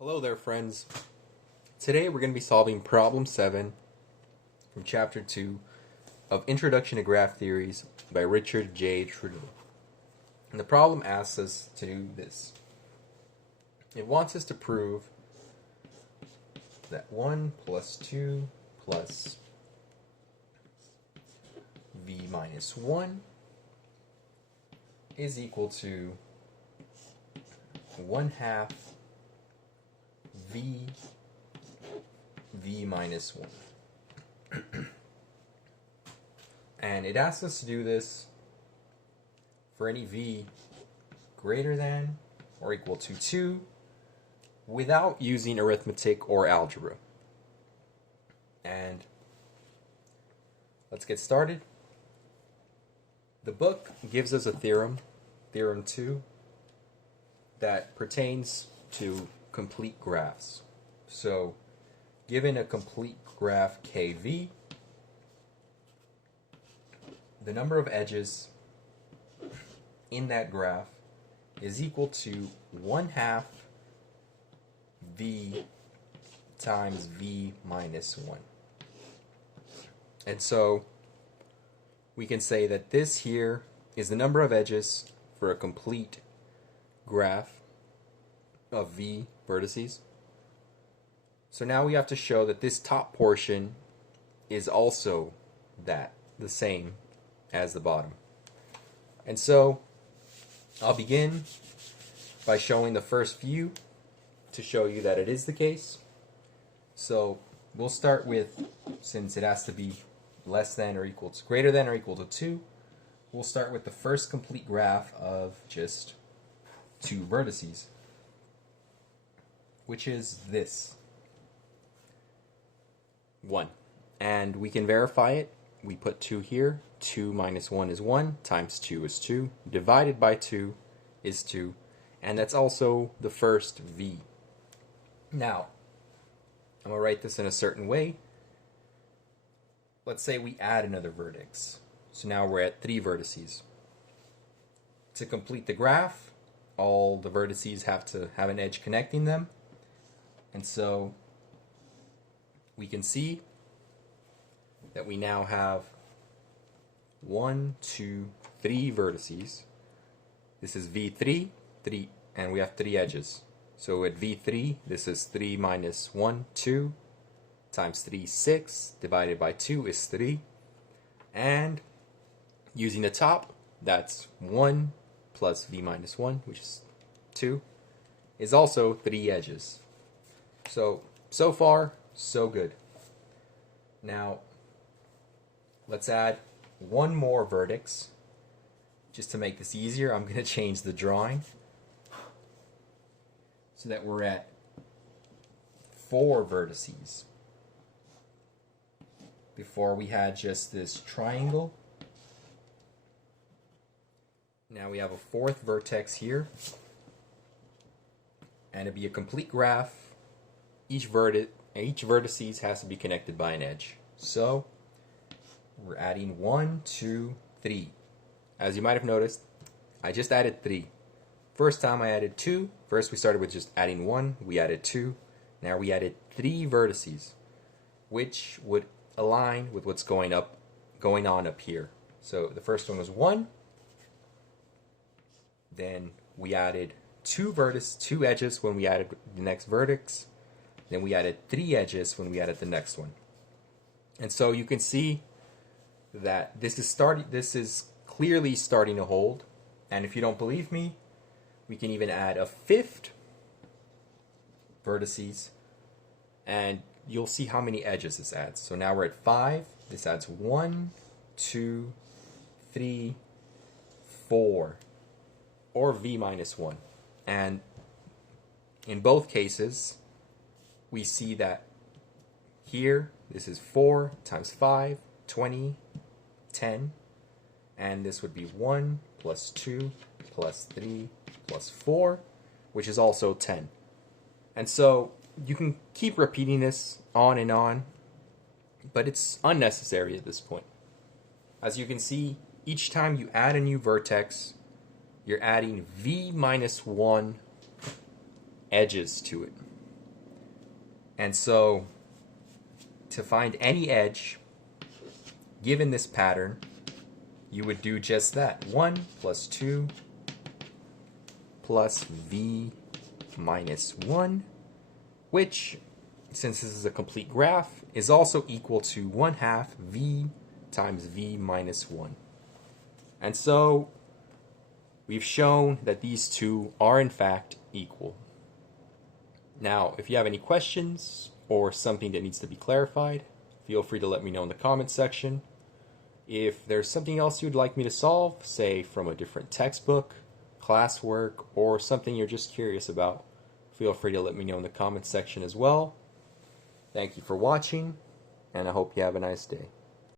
Hello there, friends. Today we're going to be solving problem 7 from chapter 2 of Introduction to Graph Theories by Richard J. Trudeau. And the problem asks us to do this. It wants us to prove that 1 plus 2 plus v minus 1 is equal to 1/2 v minus 1. And it asks us to do this for any v greater than or equal to 2 without using arithmetic or algebra. And let's get started. The book gives us a theorem, Theorem 2, that pertains to complete graphs. So, given a complete graph KV, the number of edges in that graph is equal to 1/2 v times v minus 1. And so, we can say that this here is the number of edges for a complete graph of v vertices. So now we have to show that this top portion is also the same as the bottom. And so I'll begin by showing the first view to show you that it is the case. So we'll start with, since it has to be less than or equal to, greater than or equal to 2, we'll start with the first complete graph of just 2 vertices, which is this 1. And we can verify it. We put 2 here. 2 minus 1 is 1, times 2 is 2, divided by 2 is 2, and that's also the first v. Now, I'm going to write this in a certain way. Let's say we add another vertex. So now we're at 3 vertices. To complete the graph, all the vertices have to have an edge connecting them. And so we can see that we now have 1, 2, 3 vertices. This is v3, 3, and we have 3 edges. So at v3, this is 3 minus 1, 2, times 3, 6, divided by 2 is 3. And using the top, that's 1 plus v minus 1, which is 2, is also 3 edges. So far, so good. Now, let's add one more vertex. Just to make this easier, I'm going to change the drawing so that we're at 4 vertices. Before we had just this triangle. Now we have a 4th vertex here. And to be a complete graph, each vertices has to be connected by an edge. So we're adding 1, 2, 3. As you might have noticed, I just added 3. First time I added 2. First we started with just adding 1. We added 2. Now we added 3 vertices, which would align with what's going on up here. So the first one was 1. Then we added 2 edges when we added the next vertex. Then we added 3 edges when we added the next one. And so you can see that this is clearly starting to hold. And if you don't believe me, we can even add a 5th vertices, and you'll see how many edges this adds. So now we're at 5. This adds 1, 2, 3, 4, or v minus 1. And in both cases, we see that here, this is 4 times 5, 20, 10. And this would be 1 plus 2 plus 3 plus 4, which is also 10. And so you can keep repeating this on and on, but it's unnecessary at this point. As you can see, each time you add a new vertex, you're adding v minus 1 edges to it. And so to find any edge given this pattern, you would do just that. 1 plus 2 plus v minus 1, which, since this is a complete graph, is also equal to 1/2 v times v minus 1. And so we've shown that these two are in fact equal. Now, if you have any questions or something that needs to be clarified, feel free to let me know in the comments section. If there's something else you'd like me to solve, say from a different textbook, classwork, or something you're just curious about, feel free to let me know in the comments section as well. Thank you for watching, and I hope you have a nice day.